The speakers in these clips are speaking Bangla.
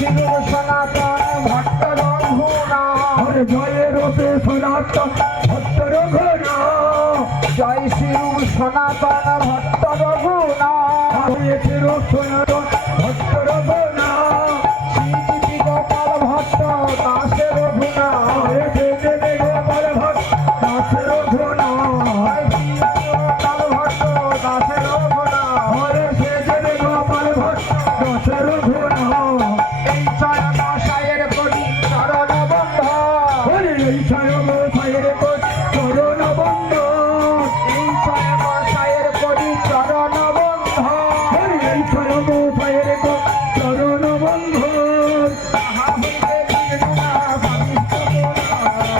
শ্রীরূপ সনাতন ভট্ট রঘুনাথ জয় রূপে সনাতন ভট্ট রঘুনাথ জয় শ্রীরূপ সনাতন ভট্ট রঘুনাথ শ্রীরূপ সনাতন ভট্ট রঘুনাথ শ্রীজীবী গোপাল ভট্ট দাসে রঘুনাথ গোপাল ভট্ট দাস রঘুনাথ গোপাল ভট্ট দাসে রঘুনাথ হরে সে জনে গোপাল ভট্ট দাস রঘুনাথ এই ছয় মশাইয়ের কোটি চরণ বন্ধ হরে এই ছয় গোসাইয়ের কোট চরণ বন্ধ এই ছয় মশাইয়ের কোটি চরণ বন্ধ হরে এই ছয় গোসাইয়ের কোট চরণ বন্ধ তাহা হইতে বিঘ্না ভাবিষ্য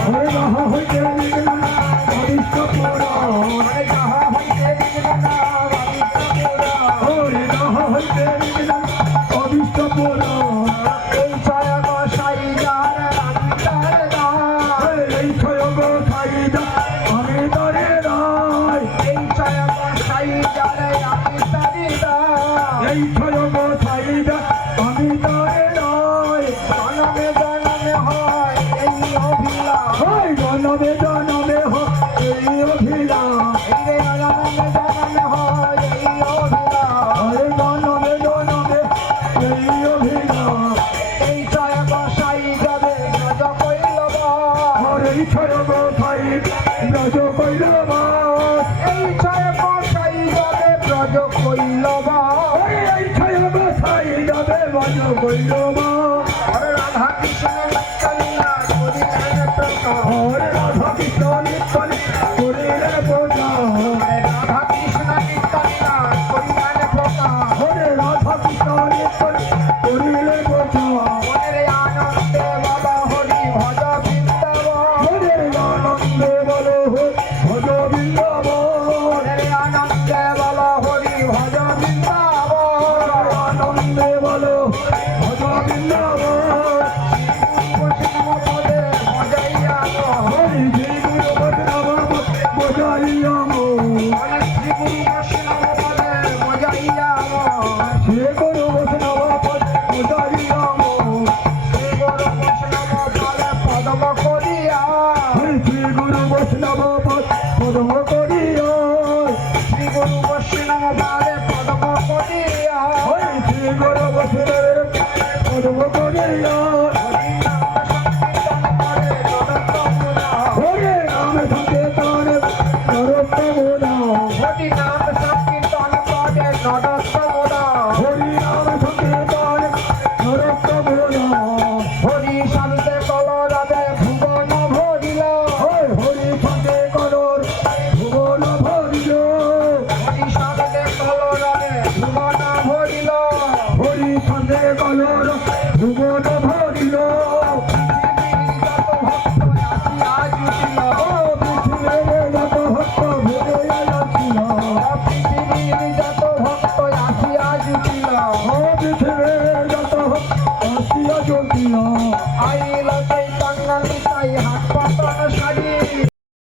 হরে রাহা হইতে বিঘ্ন ভবিষ্য পুরাণ হরে যাহা হইতে বিঘ্না ভাবিষ্য হরে রাহা হইতে বিঘ্ন ভবিষ্য পুরাণ এই ছয় মশাই যার আমি তার দাস এই ছয় গোসাইদা আমি তরে রায় এই ছয় মশাই যার আমি তারি দাস এই ছয় গোসাইদা আমি তরে রায় জনমে জনমে হয় এই অভিলাষ হয় জনমে জনমে হয় এই অভিলাষ এই রে জনমে জনমে হয় এই অভিলাষ হরে জনমে জনমে এই অভিলাষ এই ছয় মশাই যাবে ব্রজ কৈলব হরে ছয় গোসাইদা ব্রজ কৈলাস এই ছয় মশাই যাবে ব্রজ কৈলব হরে এই ছয় গোসাইদা ব্রজ কৈলাস হরে রাধা কৃষ্ণ নিত্যলীলা করিলেন প্রকাশ হরে রাধা কৃষ্ণ নিত্যলি করিলে প্রকাশ হরে রাধা কৃষ্ণ নিত্যলীলা করিলেন প্রকাশ হরে রাধা কৃষ্ণ নিত্যলি করিলে প্রকাশ মনের আনন্দে বাবা হরি ভজ বৃন্দাবন হরে আনন্দে বলো ভজ বৃন্দাবন মনের আনন্দে বল হরি ভজ বৃন্দাবন আনন্দে বলো ভজ বৃন্দাবন বৈষ্ণব পদে ভজাইয়া হরি শ্রী গুরু বৈষ্ণব বজাইয়া বলে শ্রী গুরু বৈষ্ণব পদে ভজাইয়া শ্রী গুরু বৈষ্ণব বজাইয়া শ্রী গুরু বৈষ্ণব পদে পদম করিয়া হরি শ্রী গুরু বৈষ্ণব পদম করিয়া শ্রী গুরু বৈষ্ণব পদে পদম করিয়া হরি শ্রী গুরু বৈষ্ণব পদম করিয়া